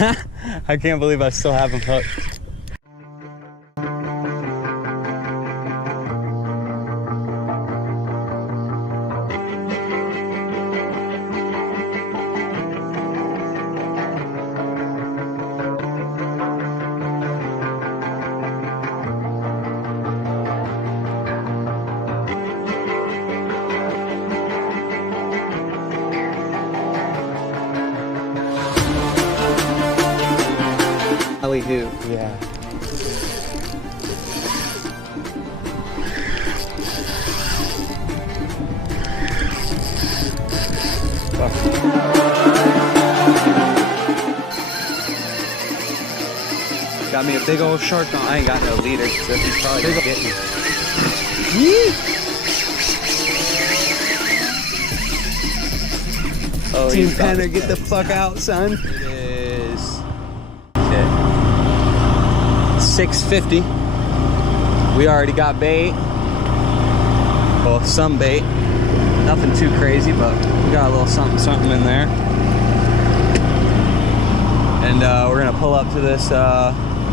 I can't believe I still have them hooked. Alley-oop. Yeah. Got me a big old shark on. I ain't got no leader, so he's probably gonna get me. Oh, Team Penner, get the fuck out, son. It is 6:50. We already got bait. Well, some bait. Nothing too crazy, but we got a little something in there. And we're gonna pull up to this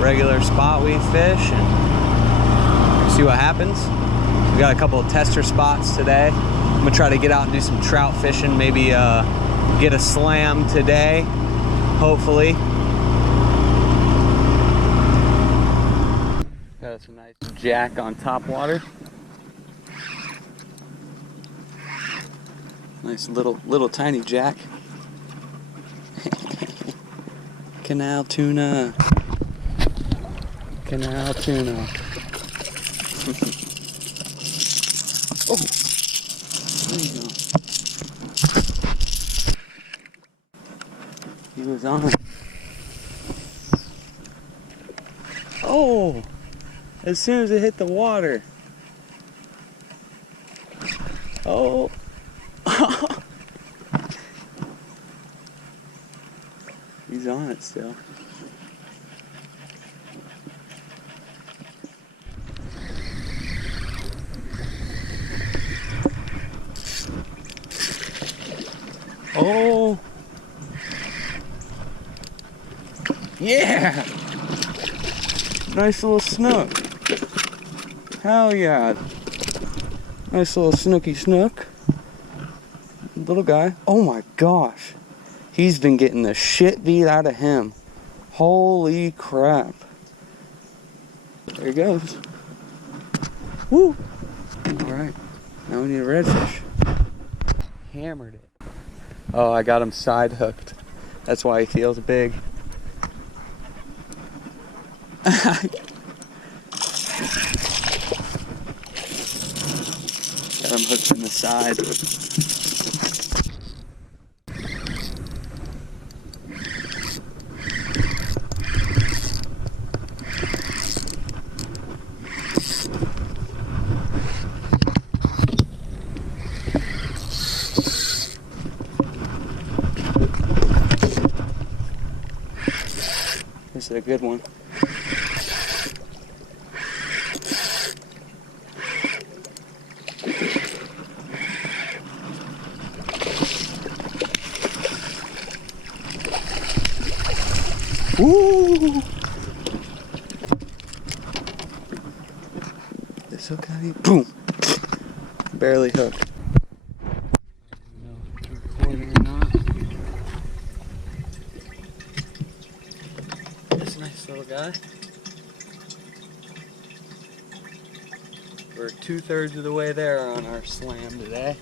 regular spot we fish and see what happens. We got a couple of tester spots today. I'm gonna try to get out and do some trout fishing, maybe get a slam today, hopefully. Got some nice jack on top water. Nice little tiny jack. Canal tuna. Canal tuna. Oh, there you go. He was on. Oh, as soon as it hit the water. Oh. He's on it still. Oh. Yeah. Nice little snook. Hell yeah. Nice little snooky snook. Little guy. Oh my gosh. He's been getting the shit beat out of him. Holy crap. There he goes. Woo. Alright. Now we need a redfish. Hammered it. Oh, I got him side hooked. That's why he feels big. Got him hooked in the side. This is a good one. Woo! This hook out here. Boom! Barely hooked. This nice little guy. We're 2/3 of the way there on our slam today.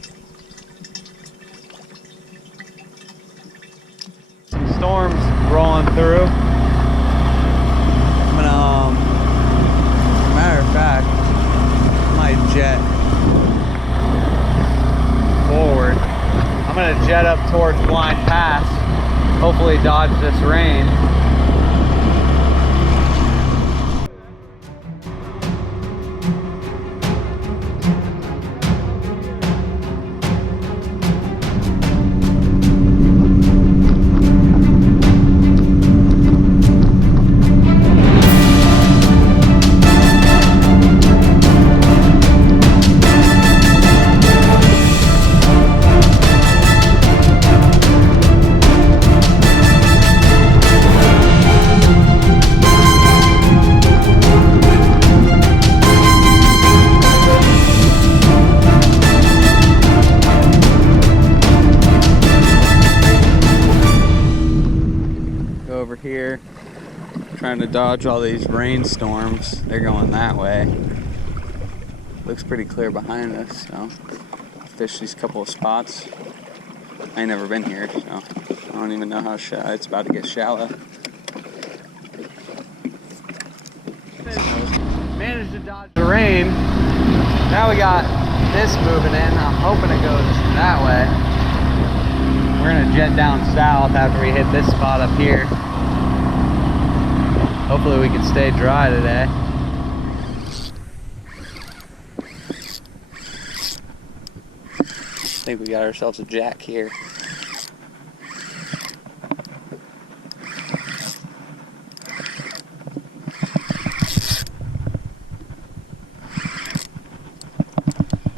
Some storms rolling through. I'm gonna, matter of fact, I might jet forward. I'm gonna jet up towards Blind Pass, hopefully dodge this rain. trying to dodge all these rainstorms. They're going that way. Looks pretty clear behind us, so fish these couple of spots. I ain't never been here, so I don't even know how shallow. It's about to get shallow. Managed to dodge the rain. Now we got this moving in. I'm hoping it goes that way. We're gonna jet down south after we hit this spot up here. Hopefully we can stay dry today. I think we got ourselves a jack here.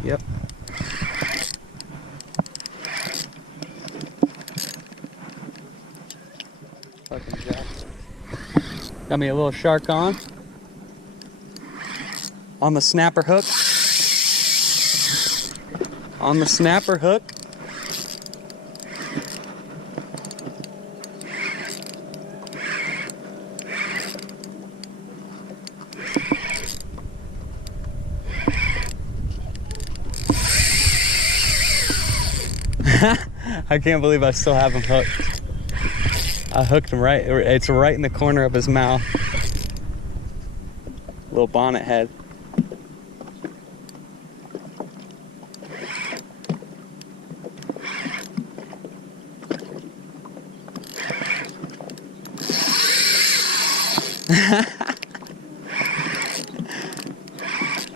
Yep. Fucking jack. Got me a little shark on the snapper hook. On the snapper hook. I can't believe I still have him hooked. I hooked him right, it's right in the corner of his mouth. Little bonnet head.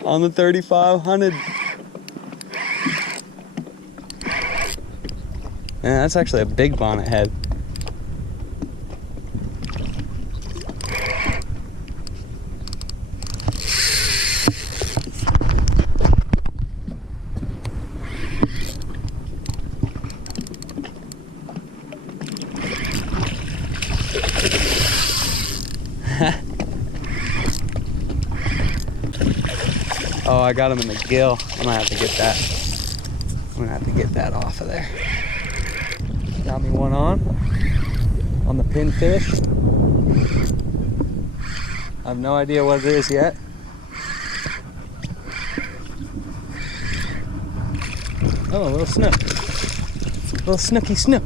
On the 3500. Yeah, that's actually a big bonnet head. Oh, I got him in the gill. I'm gonna have to get that. I'm gonna have to get that off of there. Got me one on the pinfish. I have no idea what it is yet. Oh, a little snook. Little snooky snook.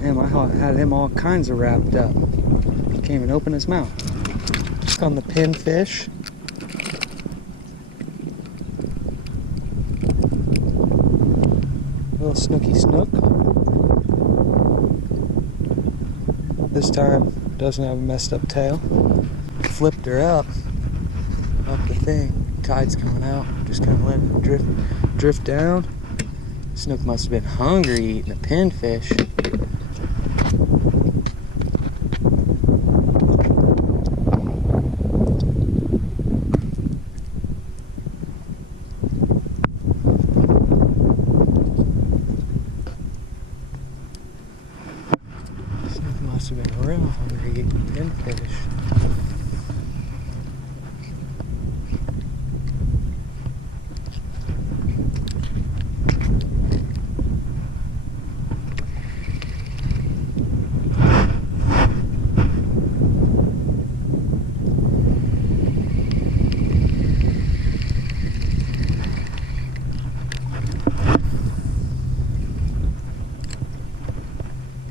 Damn, I had him all kinds of wrapped up. Can't even open his mouth. On the pinfish. Little snooky snook. This time doesn't have a messed up tail. Flipped her up the thing. Tide's coming out. Just kind of letting it drift down. Snook must have been hungry eating a pinfish. Must have been real hungry eating pinfish.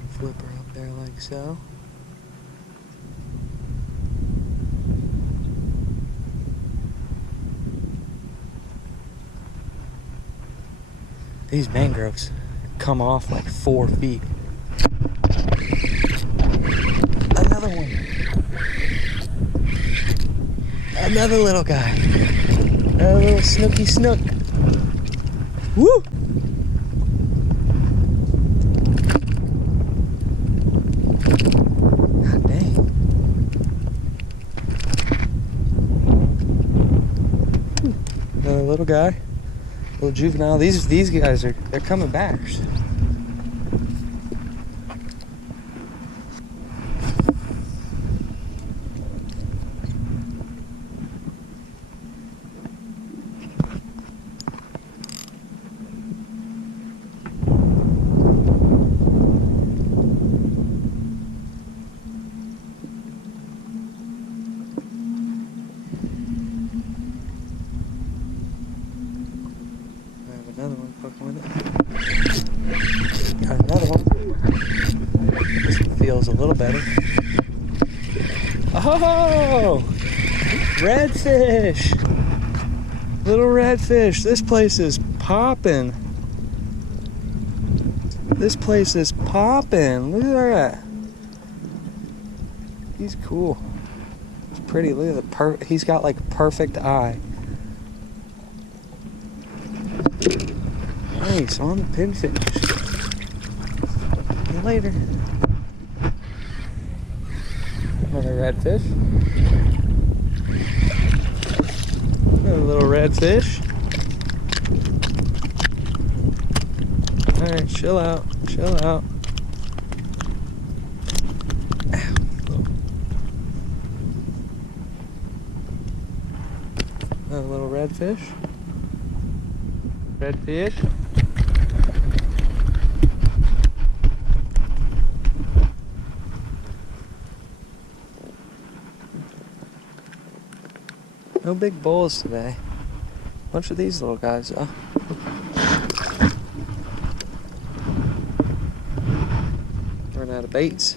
Flip her up there like so. These mangroves come off like 4 feet. Another one. Another little guy. A little snooky snook. Woo! God dang. Another little guy. Little juvenile. These guys they're coming back. Another one fucking with it. Got another one. This one feels a little better. Oh! Redfish! Little redfish. This place is popping. This place is popping. Look at that. He's cool. He's pretty. Look at the he's got like a perfect eye. Nice on the pinfish. See you later. Another redfish. Another little redfish. Alright, chill out. Chill out. Ow. Another little redfish. Redfish. No big bulls today. Bunch of these little guys though. Run out of baits.